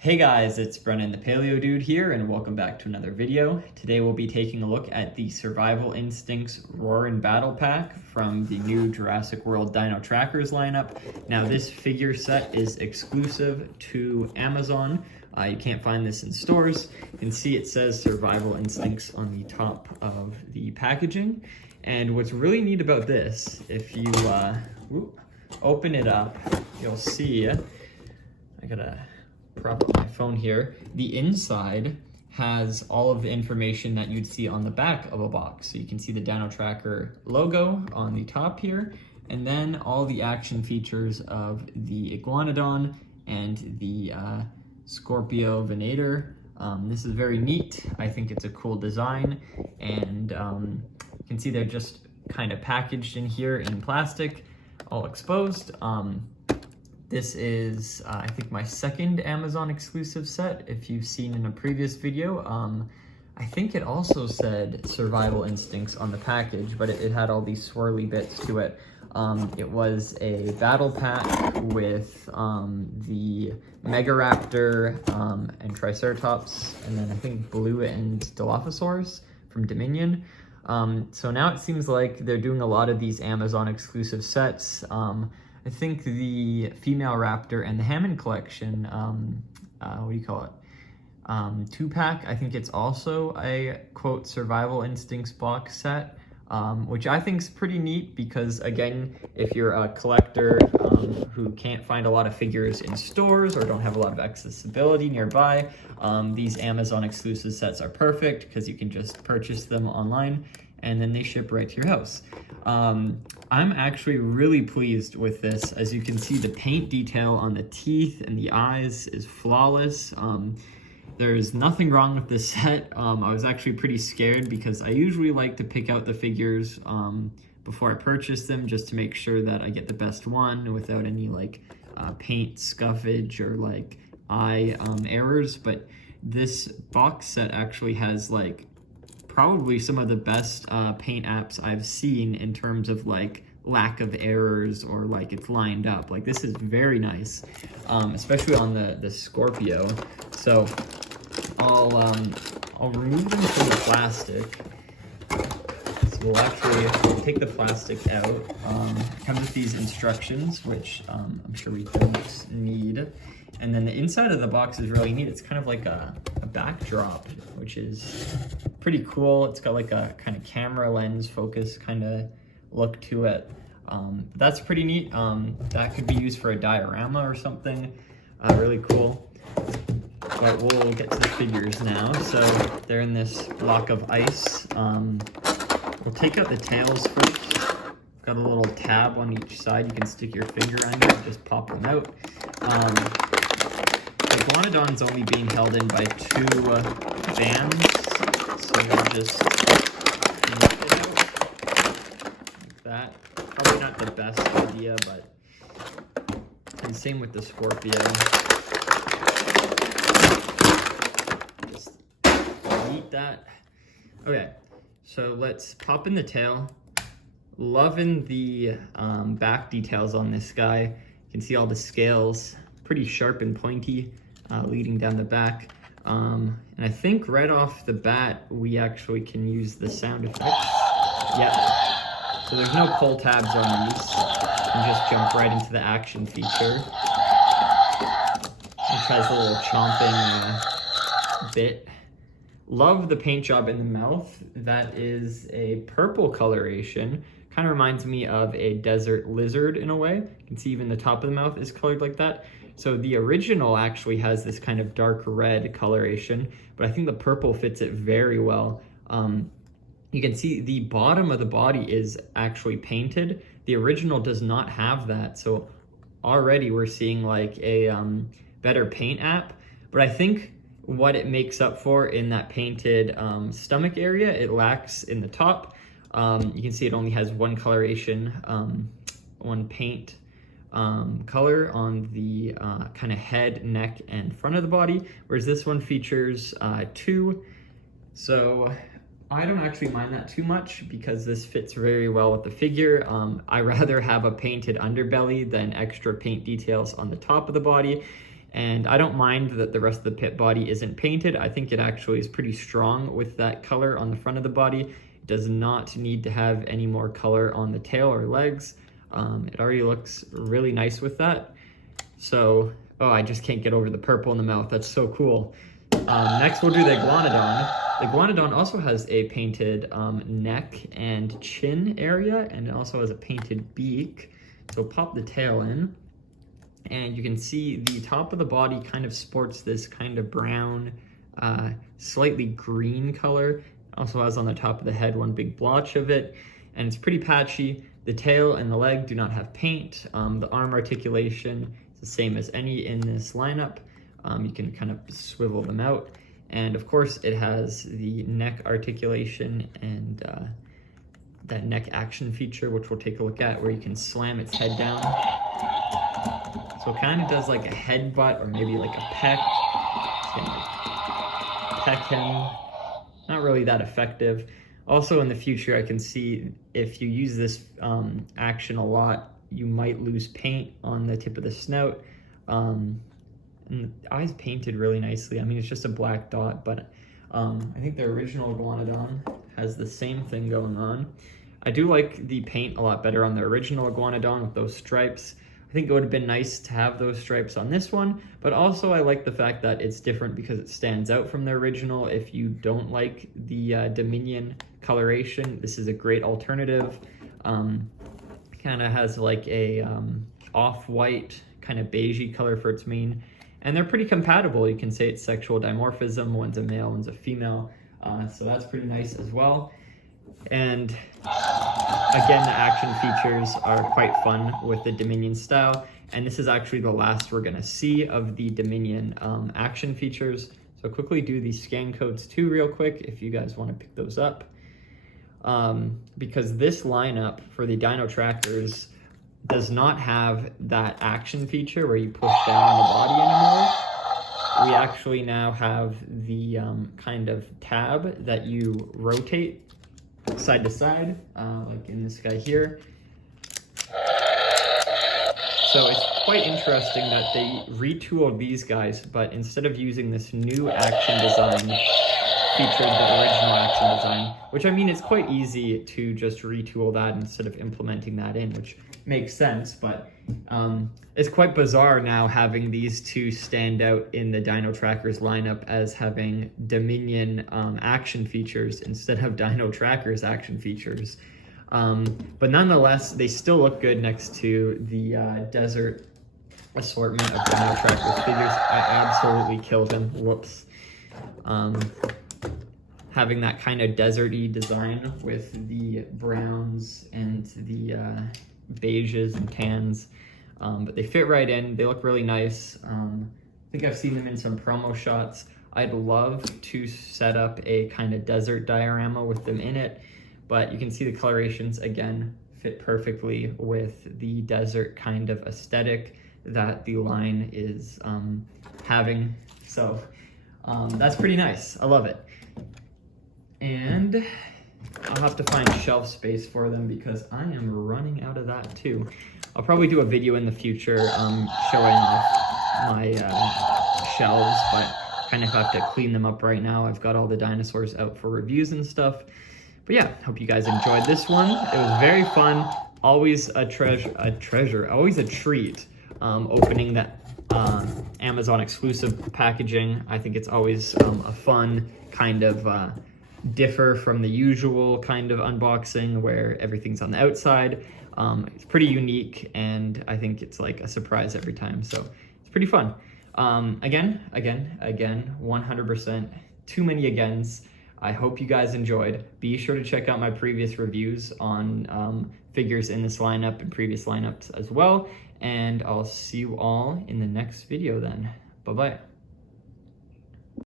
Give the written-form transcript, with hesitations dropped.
Hey guys, it's Brennan the Paleo Dude here, and welcome back to another video. Today we'll be taking a look at the Survival Instincts Roarin Battle Pack from the new Jurassic World Dino Trackers lineup. Now this figure set is exclusive to Amazon. You can't find this in stores. You can see it says Survival Instincts on the top of the packaging. And what's really neat about this, if you open it up, you'll see, I gotta prop up my phone here. The inside has all of the information that you'd see on the back of a box. So you can see the Dino Tracker logo on the top here, and then all the action features of the Iguanodon and the Skorpiovenator. This is very neat. I think it's a cool design, and you can see they're just kind of packaged in here in plastic, all exposed. This is, I think, my second Amazon exclusive set. If you've seen in a previous video, I think it also said Survival Instincts on the package, but it had all these swirly bits to it. It was a battle pack with the Megaraptor and Triceratops, and then I think Blue and Dilophosaurus from Dominion. So now it seems like they're doing a lot of these Amazon exclusive sets. I think the female raptor and the Hammond collection, what do you call it? 2-pack, I think it's also a, quote, Survival Instincts box set, which I think is pretty neat because, again, if you're a collector who can't find a lot of figures in stores or don't have a lot of accessibility nearby, these Amazon exclusive sets are perfect because you can just purchase them online and then they ship right to your house. I'm actually really pleased with this. As you can see, the paint detail on the teeth and the eyes is flawless. There's nothing wrong with this set. I was actually pretty scared because I usually like to pick out the figures before I purchase them just to make sure that I get the best one without any like paint scuffage or like eye errors. But this box set actually has like probably some of the best paint apps I've seen in terms of like lack of errors or like it's lined up. Like this is very nice, especially on the Scorpio. So I'll remove them from the plastic. So we'll actually take the plastic out. It comes with these instructions, which I'm sure we don't need. And then the inside of the box is really neat. It's kind of like a backdrop, which is pretty cool. It's got like a kind of camera lens focus kind of look to it. That's pretty neat. That could be used for a diorama or something. Really cool. But we'll get to the figures now. So they're in this block of ice. We'll take out the tails first. Got a little tab on each side. You can stick your finger under and just pop them out. The Iguanodon's only being held in by 2 fans, so we'll just lift it out like that. Probably not the best idea, but and same with the Scorpio. Just delete that. Okay, so let's pop in the tail. Loving the back details on this guy. You can see all the scales, pretty sharp and pointy, leading down the back. And I think right off the bat, we actually can use the sound effect. Yeah. So there's no pull tabs on these. You can just jump right into the action feature. Which has a little chomping bit. Love the paint job in the mouth. That is a purple coloration. Kind of reminds me of a desert lizard in a way. You can see even the top of the mouth is colored like that. So the original actually has this kind of dark red coloration, but I think the purple fits it very well. You can see the bottom of the body is actually painted. The original does not have that. So already we're seeing like a better paint app, but I think what it makes up for in that painted stomach area, it lacks in the top. You can see it only has one coloration, one paint color on the kind of head, neck, and front of the body, whereas this one features 2. So I don't actually mind that too much because this fits very well with the figure. I rather have a painted underbelly than extra paint details on the top of the body. And I don't mind that the rest of the pit body isn't painted. I think it actually is pretty strong with that color on the front of the body. It does not need to have any more color on the tail or legs. It already looks really nice with that. So, oh, I just can't get over the purple in the mouth. That's so cool. Next, we'll do the Iguanodon. The Iguanodon also has a painted neck and chin area, and it also has a painted beak. So pop the tail in, and you can see the top of the body kind of sports this kind of brown, slightly green color. It also has on the top of the head one big blotch of it, and it's pretty patchy. The tail and the leg do not have paint. The arm articulation is the same as any in this lineup. You can kind of swivel them out. And of course it has the neck articulation and that neck action feature, which we'll take a look at, where you can slam its head down. So it kind of does like a headbutt or maybe like a peck. It's gonna peck him. Not really that effective. Also in the future, I can see if you use this action a lot, you might lose paint on the tip of the snout. And the eye's painted really nicely. I mean, it's just a black dot, but I think the original Iguanodon has the same thing going on. I do like the paint a lot better on the original Iguanodon with those stripes. I think it would have been nice to have those stripes on this one, but also I like the fact that it's different because it stands out from the original. If you don't like the Dominion coloration, this is a great alternative. Kind of has like a off-white kind of beigey color for its mane, and they're pretty compatible. You can say it's sexual dimorphism. One's a male, one's a female, so that's pretty nice as well. And again, the action features are quite fun with the Dominion style, and this is actually the last we're gonna see of the Dominion action features. So quickly do these scan codes too real quick if you guys want to pick those up. Because this lineup for the Dino Trackers does not have that action feature where you push down on the body anymore. We actually now have the kind of tab that you rotate side to side, like in this guy here. So it's quite interesting that they retooled these guys, but instead of using this new action design, featured the original action design, which I mean, it's quite easy to just retool that instead of implementing that in, which makes sense, but it's quite bizarre now having these two stand out in the Dino Trackers lineup as having Dominion action features instead of Dino Trackers action features. But nonetheless, they still look good next to the desert assortment of Dino Trackers figures. I absolutely killed them. Whoops. Having that kind of deserty design with the browns and the beiges and tans, but they fit right in. They look really nice. I think I've seen them in some promo shots. I'd love to set up a kind of desert diorama with them in it, but you can see the colorations again fit perfectly with the desert kind of aesthetic that the line is having. So that's pretty nice. I love it. And I'll have to find shelf space for them because I am running out of that too. I'll probably do a video in the future showing off my shelves, but kind of have to clean them up right now. I've got all the dinosaurs out for reviews and stuff. But yeah, hope you guys enjoyed this one. It was very fun. Always a treasure, always a treat opening that Amazon exclusive packaging. I think it's always a fun kind of differ from the usual kind of unboxing where everything's on the outside. It's pretty unique, and I think it's like a surprise every time, so it's pretty fun. Again, 100%, too many agains. I hope you guys enjoyed. Be sure to check out my previous reviews on figures in this lineup and previous lineups as well, and I'll see you all in the next video then. Bye-bye.